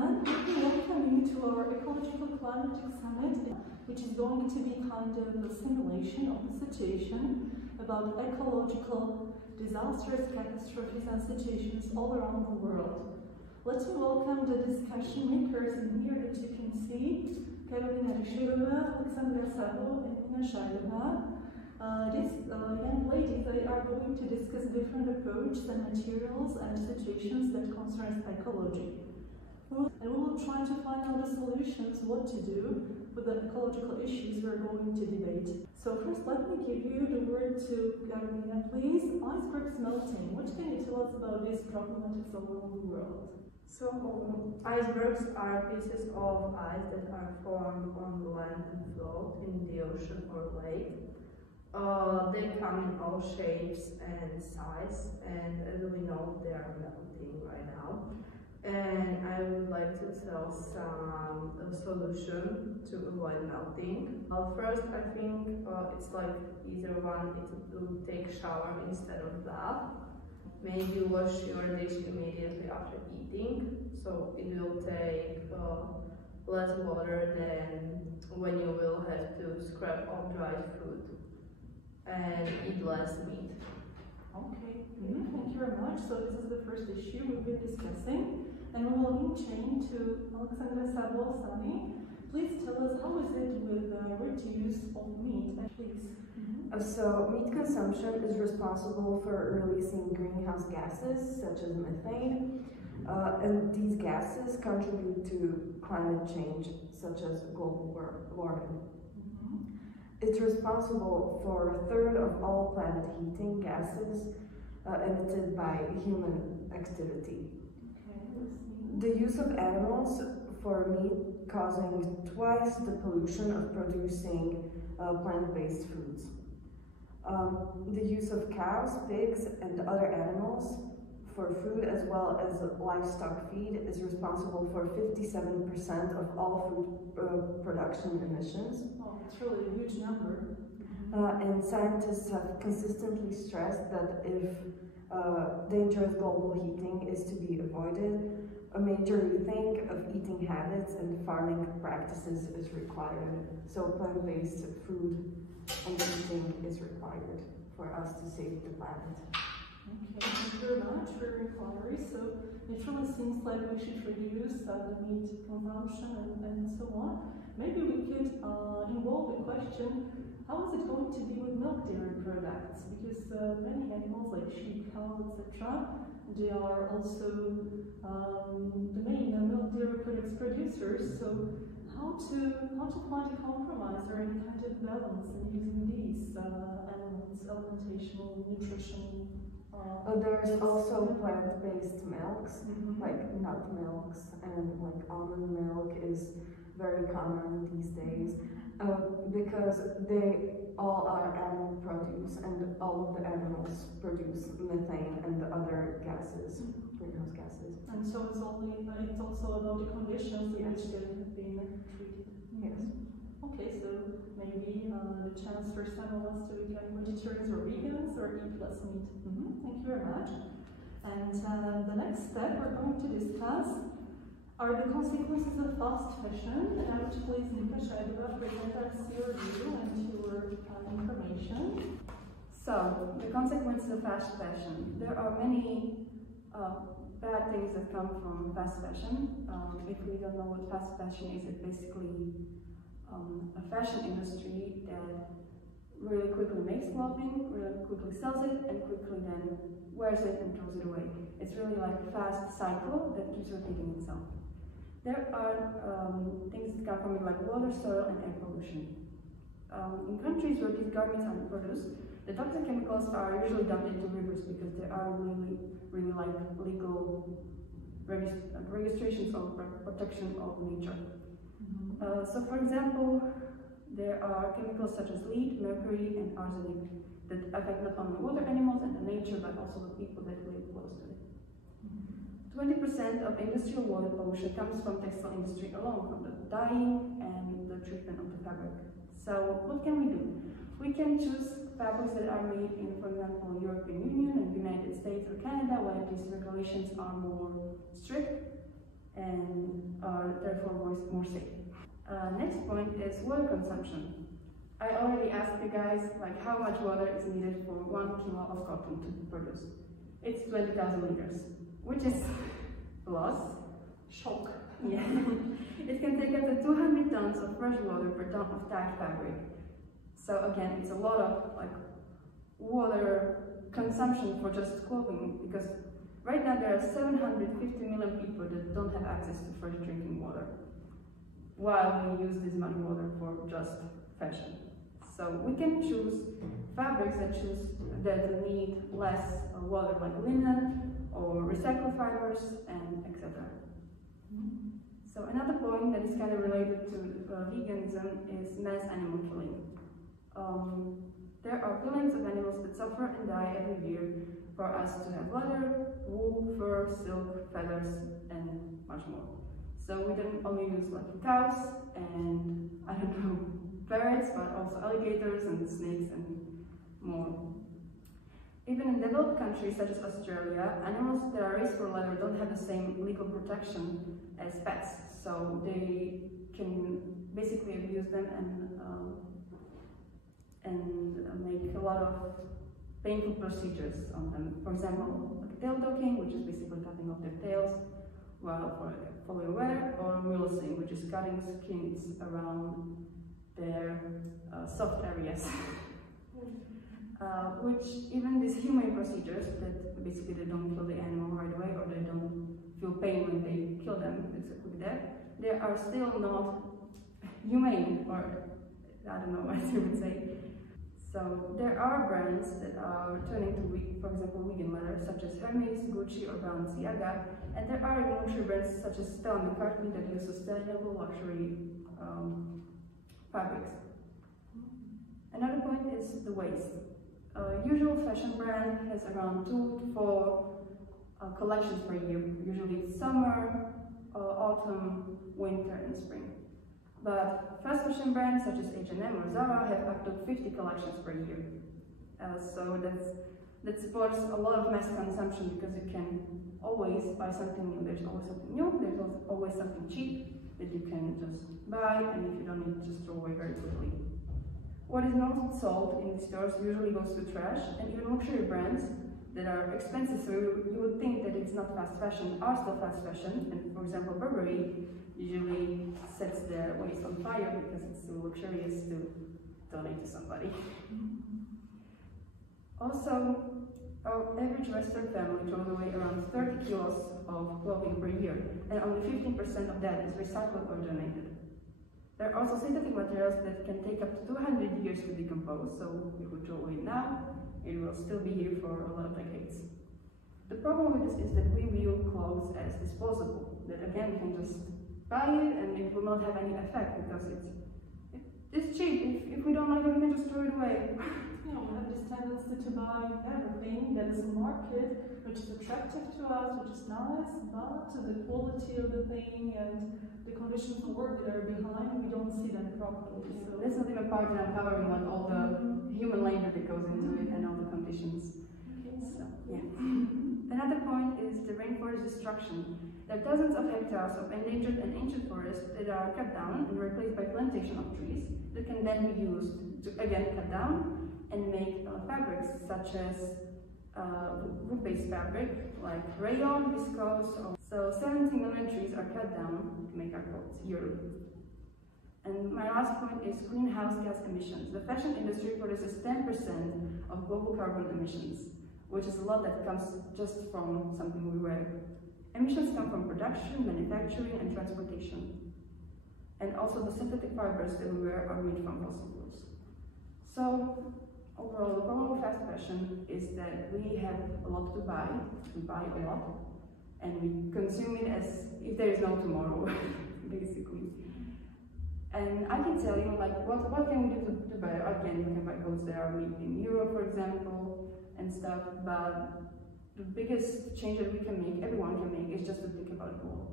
gentlemen, let me welcome you to our Ecological Climatic Summit, which is going to be kind of a simulation of the situation about ecological disasters, catastrophes and situations all around the world. Let me welcome the discussion makers in here that you can see, Karolina Ryšejová, Alexandra Sabo and Nina Shajdová. These young ladies, they are going to discuss different approaches and materials and situations that concerns ecology. And we will try to find out the solutions, what to do with the ecological issues we're going to debate. So first, let me give you the word to Karolina, please. Icebergs melting. What can you tell us about these problematics all over the world? So, icebergs are pieces of ice that are formed on the land and float in the ocean or lake. They come in all shapes and size, and as we know, they are melting right now. And I would like to tell some solution to avoid melting. First, I think it's like easier one is to take shower instead of bath. Maybe wash your dish immediately after eating, so it will take less water than when you will have to scrape off dried food and eat less meat. Okay, thank you very much. So this is the first issue we've been discussing, and we will chain to Alexandra Sabo-Sani. Please tell us, how is it with the reduce of meat, please? So meat consumption is responsible for releasing greenhouse gases such as methane, and these gases contribute to climate change such as global warming. It's responsible for a third of all planet heating gases emitted by human activity. The use of animals for meat causing twice the pollution of producing plant-based foods. The use of cows, pigs, and other animals for food as well as livestock feed is responsible for 57% of all food production emissions. Oh, it's really a huge number. And scientists have consistently stressed that if dangerous global heating is to be avoided, a major rethink of eating habits and farming practices is required. So plant-based food and eating is required for us to save the planet. Okay, thank you very much for your inquiry. So it really seems like we should reduce the meat consumption and so on. Maybe we could involve the question, how is it going to be with milk dairy products? Because many animals like sheep, cows, etc., they are also the main milk dairy products producers. So how to find a compromise or any kind of balance in using these animals, alimentational, nutrition? There's also plant-based milks, like nut milks, and like almond milk is very common these days because they all are animal produce, and all of the animals produce methane and the other gases, greenhouse gases. And so it's also about the conditions in which they have been treated. Yes. Okay, so maybe the chance for some of us to become vegetarians or vegans or eat less meat. Thank you very much. And the next step we're going to discuss are the consequences of fast fashion. And I would please Nina Shajdová present us your view and your information. So, the consequences of fast fashion. There are many bad things that come from fast fashion. If we don't know what fast fashion is, it's basically a fashion industry that really quickly makes clothing, really quickly sells it, and quickly then wears it and throws it away. It's really like a fast cycle that keeps repeating itself. There are things that come from it like water, soil, and air pollution. In countries where these garments are produced, the toxic chemicals are usually dumped into rivers because there are really like legal registrations of protection of nature. So for example, there are chemicals such as lead, mercury, and arsenic that affect not only water animals and the nature, but also the people that live close to it. 20% of industrial water pollution comes from textile industry alone, from the dyeing and the treatment of the fabric. So what can we do? We can choose fabrics that are made in, for example, European Union and United States or Canada, where these regulations are more strict, and are therefore more safe. Next point is water consumption. I already asked you guys like how much water is needed for 1 kilo of cotton to produce. It's 20,000 liters, which is a lot. Shock. Yeah. It can take up to 200 tons of fresh water per ton of dyed fabric. So again, it's a lot of like water consumption for just clothing, because right now there are 750 million people that don't have access to fresh drinking water, while we use this much water for just fashion. So we can choose fabrics that need less water, like linen or recycled fibers and etc. So another point that is kind of related to veganism is mass animal killing. There are billions of animals that suffer and die every year for us to have leather, wool, fur, silk, feathers, and much more. So we don't only use like cows and I don't know, ferrets, but also alligators and snakes and more. Even in developed countries such as Australia, animals that are raised for leather don't have the same legal protection as pets, so they can basically abuse them and make a lot of painful procedures on them. For example, like tail docking, which is basically cutting off their tails while for following wear, or mulesing, which is cutting skins around their soft areas. Which even these humane procedures, that basically they don't kill the animal right away, or they don't feel pain when they kill them, it's a quick death, they are still not humane, or I don't know what you would say. So there are brands that are turning to, for example, vegan leather, such as Hermes, Gucci, or Balenciaga, and there are luxury brands such as Stella McCartney that use sustainable luxury fabrics. Another point is the waste. A usual fashion brand has around 2 to 4 collections per year, usually summer, autumn, winter, and spring. But fast fashion brands such as H&M or Zara have up to 50 collections per year. So that supports a lot of mass consumption, because you can always buy something new. There's always something new, there's always something cheap that you can just buy, and if you don't need, just throw away very quickly. What is not sold in the stores usually goes to trash, and even luxury brands that are expensive, so you would think that it's not fast fashion, are still fast fashion. And for example, Burberry usually sets their waste on fire because it's too luxurious to donate to somebody. Also, our average Western family throws away around 30 kilos of clothing per year, and only 15% of that is recycled or donated. There are also synthetic materials that can take up to 200 years to decompose, so if we throw away now, it will still be here for a lot of decades. The problem with this is that we view clothes as disposable, that again we can just buy it and it will not have any effect because it's cheap. If we don't like it, we can just throw it away. Yeah, we have this tendency to buy everything that is a market, which is attractive to us, which is nice, but the quality of the thing and the conditions of work that are behind, we don't see them properly. So that's not even part of covering like all the human labor that goes into it and all the conditions. So, yeah. Another point is the rainforest destruction. There are dozens of hectares of endangered and ancient forests that are cut down and replaced by plantation of trees that can then be used to again cut down and make fabrics such as wood-based fabric like rayon, viscose. So 70 million trees are cut down to make our clothes yearly. And my last point is greenhouse gas emissions. The fashion industry produces 10% of global carbon emissions, which is a lot that comes just from something we wear. Emissions come from production, manufacturing, and transportation. And also the synthetic fibers that we wear are made from fossil fuels. So overall, the problem with fast fashion is that we have a lot to buy. We buy a lot, and we consume it as if there is no tomorrow, basically. And I can tell you, like, what can we do to do better? Again, we can buy clothes that are made in Europe, for example, and stuff, but the biggest change that we can make, everyone can make, is just to think about it more.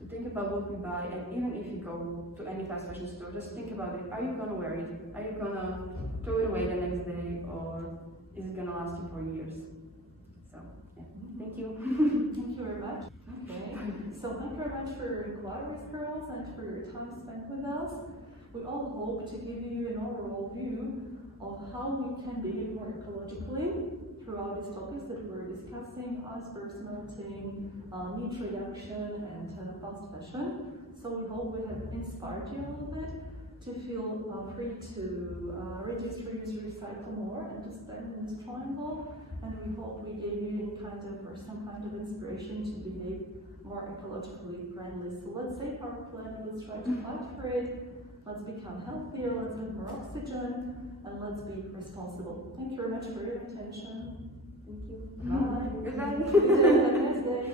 To think about what we buy, and even if you go to any fast fashion store, just think about it. Are you gonna wear it? Are you gonna throw it away the next day, or is it gonna last you for years? So, yeah. Thank you. Thank you very much. Okay, so thank you very much for your inquiries, girls, and for your time spent with us. We all hope to give you an overall view of how we can behave more ecologically throughout these topics that we're discussing: icebergs melting, meat reduction, and fast fashion. So we hope we have inspired you a little bit to feel free to reduce, reuse, recycle more, and to spend in this triangle. And we hope we gave you some kind of inspiration to behave more ecologically friendly. So let's save our planet, let's try to fight for it, let's become healthier, let's have more oxygen, and let's be responsible. Thank you very much for your attention. Thank you. Bye. Good night. Have a nice day.